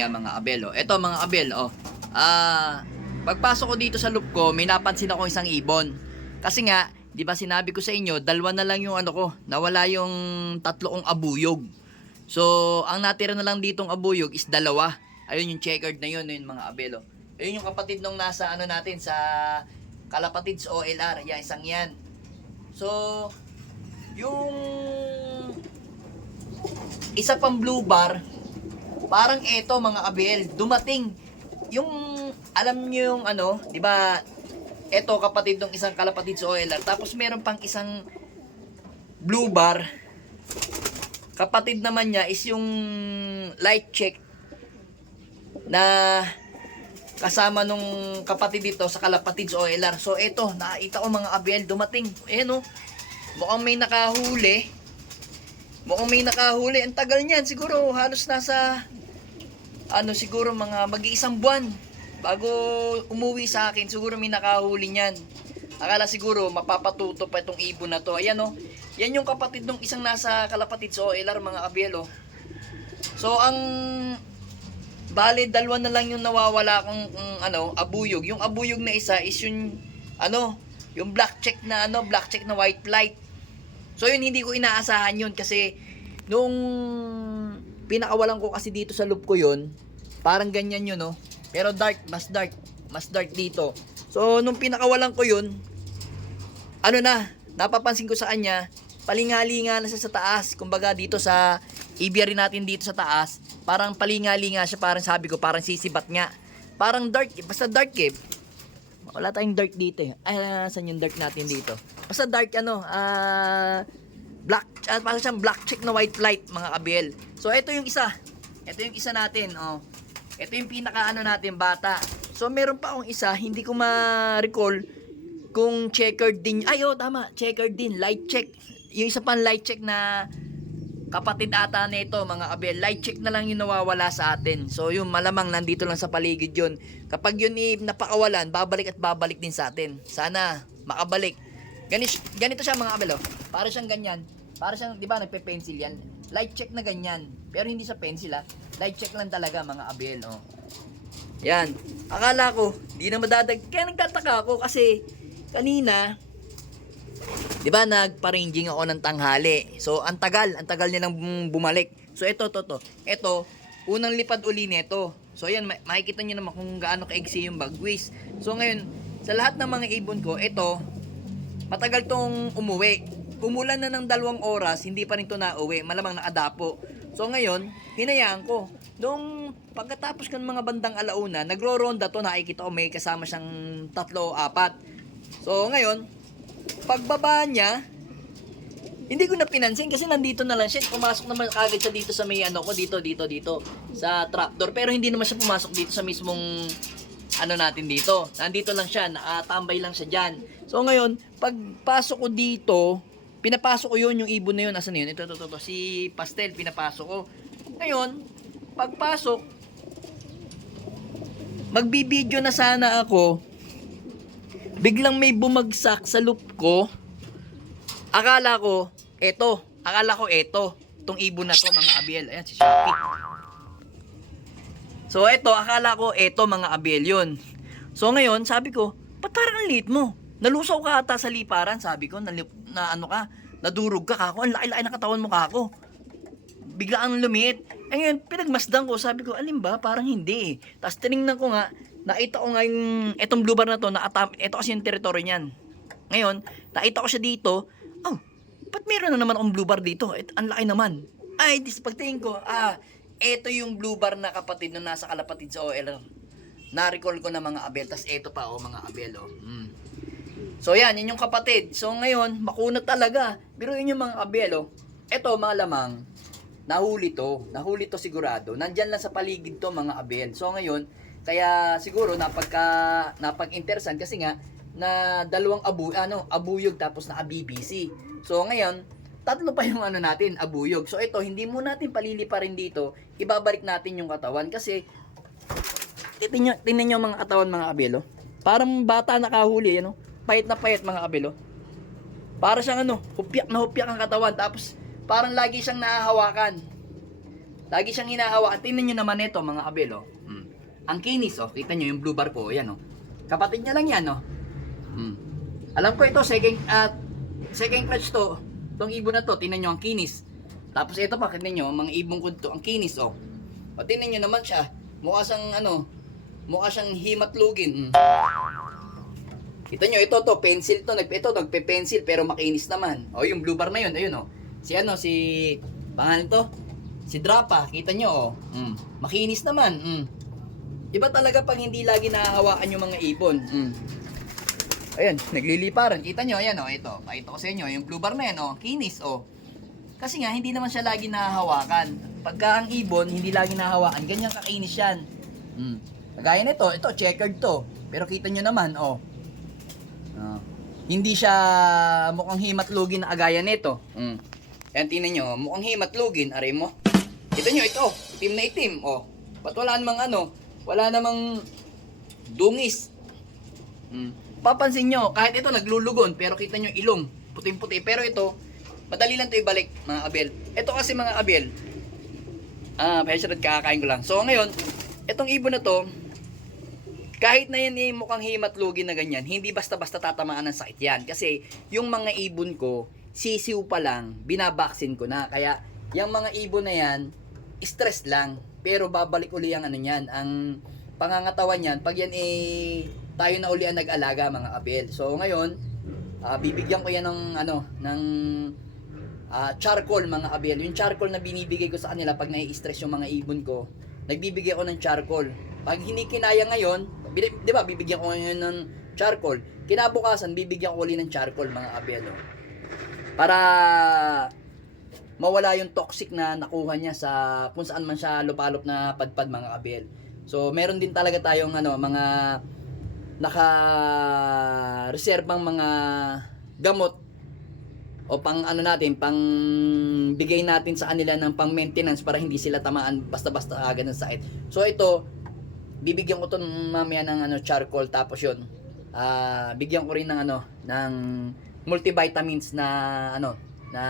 yan mga abel. Oh. Ito mga abel, oh. Pagpasok ko dito sa loop ko, may napansin ako isang ibon. Kasi nga, di ba sinabi ko sa inyo, dalawa na lang yung ano ko, nawala yung tatlo kong abuyog. So, ang natira na lang ditong abuyog is dalawa. Ayun yung checkered na yun mga abel. Oh. Ayun yung kapatid nung nasa ano natin sa Kalapatids OLR, yan isang yan. So, yung isa pang blue bar, parang eto mga abel, dumating. Yung, alam nyo yung ano, di ba, eto kapatid ng isang Kalapatids OLR, tapos meron pang isang blue bar, kapatid naman niya is yung light check na kasama nung kapatid dito sa Kalapatids OLR. So eto, nakita ko mga abel, dumating. Ayan oh, mukhang may nakahuli. Ang tagal niyan, siguro halos nasa ano, siguro mga mag-iisang buwan bago umuwi sa akin. Siguro may nakahuli niyan. Akala siguro mapapatuto pa itong ibon na to. Ayan oh, yan yung kapatid nung isang nasa Kalapatids OLR mga abel oh. So ang bale, dalawa na lang yung nawawala kong ano, abuyog. Yung abuyog na isa is yung ano, yung black check na white flight. So yun, hindi ko inaasahan yun kasi nung pinakawalan ko kasi dito sa loop ko yun, parang ganyan yun, no. Pero mas dark dito. So nung pinakawalan ko yun, ano na, napapansin ko sa kanya, palingalinga na siya sa taas. Kumbaga dito sa aviary natin dito sa taas, parang palingalinga siya, parang sabi ko, parang sisibat nga. Parang dark, basta dark eh. Wala tayong dark dito eh. Saan yung dark natin dito? Basta dark ano, black, parang siyang black check na white light mga abel. So ito yung isa. Ito yung isa natin, oh. Ito yung pinaka ano natin, bata. So meron pa akong isa, hindi ko ma-recall kung checkered din. Ay, oh, tama, checkered din, light check. Yung isa pang light check na kapatid ata nito mga abel, light check na lang yung nawawala sa atin. So yung malamang nandito lang sa paligid yun. Kapag yun napakawalan, babalik at babalik din sa atin. Sana makabalik. Ganito siya mga abel, oh. Para siyang ganyan. Para siyang, di ba, nagpe-pencil yan. Light check na ganyan. Pero hindi sa pencil, ah. Light check lang talaga mga abel, oh. Yan. Akala ko, di na madadag. Kaya nagtataka ako kasi kanina, di ba, nagpa-ranging ako ng tanghali. So, ang tagal nilang bumalik. So, ito. Ito, unang lipad uli nito. So, ayan, makikita nyo naman kung gaano kaigsi yung bagwis. So, ngayon, sa lahat ng mga ibon ko, ito, matagal tong umuwi. Umulan na ng 2 oras, hindi pa rin to nauwi. Malamang nakadapo. So, ngayon, hinayaan ko. Nung pagkatapos ng mga bandang alauna, nagro-ronda to, nakikita ko may kasama siyang 3 o 4. So, ngayon, pagbaba niya, hindi ko na pinansin kasi nandito na lang siya. Pumasok naman kagad siya dito sa may ano ko, dito sa trapdoor. Pero hindi naman siya pumasok dito sa mismong ano natin dito. Nandito lang siya, nakatambay lang siya dyan. So ngayon, pagpasok ko dito, pinapasok ko yun, yung ibon na yun. Asan na yun? Ito, si Pastel, pinapasok ko. Ngayon, pagpasok, magbibideo na sana ako, biglang may bumagsak sa loop ko. Akala ko eto, itong ibon na to mga abel. Ayan si Shopee. So eto, akala ko eto mga abel yun. So ngayon, sabi ko, ba't parang ang liit mo? Nalusaw ka ata sa liparan, sabi ko, na ano ka, nadurog ka kako, ang laki-laki na katawan mo kako. Bigla ang lumiit. Eh ngayon, pinagmasdan ko, sabi ko, alin ba? Parang hindi eh. Tapos tinignan ko nga, nakita ko nga yung etong blue bar na to, ito kasi yung territory niyan. Ngayon, nakita ko siya dito. Oh, ba't meron na naman akong blue bar dito? Ang laki naman. Ay, pagtingin ko, ito yung blue bar na kapatid na nasa Kalapatids sa OLR. Na-recall ko na mga abel. Tas ito pa, mga abel, oh. So yan yung kapatid. So ngayon, makunat talaga. Pero yun yung mga abel, oh. Ito, malamang, nahuli to sigurado. Nandyan lang sa paligid to mga abel. So ngayon, kaya siguro napag-interesan kasi nga na dalawang abuyog tapos naka BBC. So ngayon, 3 pa yung ano natin, abuyog. So ito, hindi mo natin paliliparin dito. Ibabalik natin yung katawan kasi tingnan nyo mga katawan mga abelo. Parang bata nakahuli, ano? Payat na payat mga abelo. Para siyang hupyak na hupyak ang katawan tapos parang lagi siyang nahahawakan. Lagi siyang hinahawakan. Tingnan nyo naman ito, mga kabel, oh. Ang kinis, oh. Kita nyo yung blue bar ko, yan, oh. Kapatid niya lang yan, oh. Alam ko ito, second clutch to. Itong ibon na to, tingnan nyo ang kinis. Tapos ito pa, tingnan nyo, mga ibon ko to, ang kinis, oh. O, tingnan nyo naman siya. Mukha siyang himatlugin. Kita nyo, ito to, pencil to. Ito, nagpe-pencil, pero makinis naman. O, yung blue bar na yun, ayun, oh. Si pangalan to? Si Drapa, kita nyo, oh. Makinis naman. Iba talaga pag hindi lagi nahahawakan yung mga ibon. Ayan, nagliliparan. Kita nyo, ayan, oh, ito. Pakita ko sa inyo, yung blue bar na yan, oh. Kinis, oh. Kasi nga, hindi naman siya lagi nahahawakan. Pagka ang ibon, hindi lagi nahahawakan, ganyan kakinis yan. Kagaya nito, ito, checkered to. Pero kita nyo naman, oh. Hindi siya mukhang himatlugin na agaya nito. Yan, tingnan nyo, mukhang himatlugin, aray mo. Kita nyo, ito, itim na itim, oh. Ba't wala namang dungis. Papansin nyo, kahit ito naglulugon, pero kita nyo ilong, puting-puti. Pero ito, madali lang ito ibalik, mga kabel. Ito kasi mga kabel, passionate, kakakain ko lang. So ngayon, itong ibon na to, kahit na yan mukhang himatlugin na ganyan, hindi basta-basta tatamaan ng sakit yan. Kasi yung mga ibon ko, sisiw pa lang, binabaksin ko na. Kaya yung mga ibon na yan, stress lang. Pero babalik uli ang ang pangangatawan yan, pag yan tayo na uli ang nag-alaga, mga kabel. So ngayon, bibigyan ko yan ng charcoal, mga kabel. Yung charcoal na binibigay ko sa kanila pag nai-stress yung mga ibon ko, nagbibigay ako ng charcoal. Pag hindi kinaya ngayon, di ba, bibigyan ko ngayon ng charcoal. Kinabukasan, bibigyan ko uli ng charcoal, mga kabel. Para mawala yung toxic na nakuha niya sa kung saan man siya lupalop na padpad, mga kabel. So, meron din talaga tayong mga naka-reserbang mga gamot o pang pang bigay natin sa kanila ng pang maintenance para hindi sila tamaan basta-basta agad ng sakit. So ito, bibigyan ko to mamaya ng charcoal, tapos yun, bigyan ko rin ng ng multivitamins na na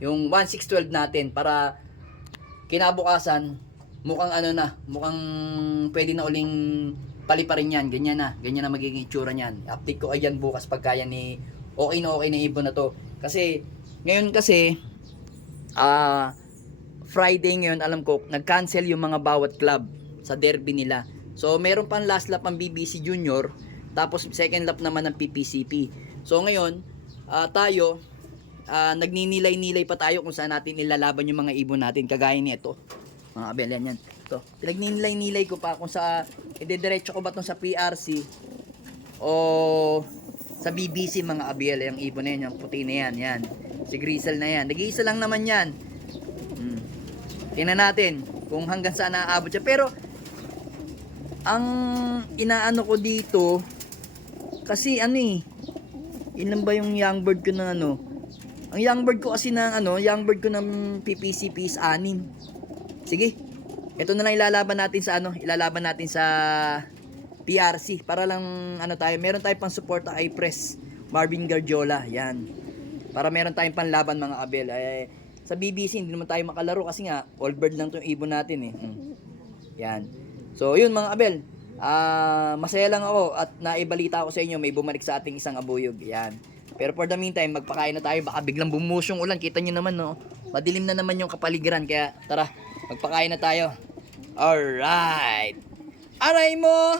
yung 1612 natin para kinabukasan mukhang mukhang pwede na uling paliparin yan, ganyan na magiging itsura niyan. Update ko ayan bukas pagka yan okay na ibon na to. Kasi ngayon Friday ngayon, alam ko nag-cancel yung mga bawat club sa derby nila. So meron pang last lap ang BBC Junior, tapos second lap naman ng PPCP. So ngayon tayo nagninilay-nilay pa tayo kung saan natin ilalaban yung mga ibon natin, kagaya nito. Mga kabel, yan. Ito, pinagninilay-nilay ko pa kung sa idediretso ko ba itong sa PRC o sa BBC, mga kabel. Yung ibon na yan, yung puti na yan. Si Grizzle na yan. Nag-iisa lang naman yan. Tingnan natin kung hanggang saan naaabot siya. Pero ang inaano ko dito, kasi ilan ba yung young bird ko ng ang young bird ko kasi ng PPCP is 6. Sige, ito na lang ilalaban natin sa PRC para lang meron tayo pang support kay Press Marvin Gardiola, yan. Para meron tayong panlaban, mga kabel. Sa BBC hindi naman tayo makalaro kasi nga all bird lang 'tong ibon natin Yan. So, yun, mga kabel. Masaya lang ako at naibalita ko sa inyo may bumalik sa ating isang abuyog. Yan. Pero for the meantime, magpakain na tayo. Baka biglang bumuhos yung ulan. Kita nyo naman, no? Madilim na naman yung kapaligiran. Kaya, tara, magpakain na tayo. Alright. Aray mo!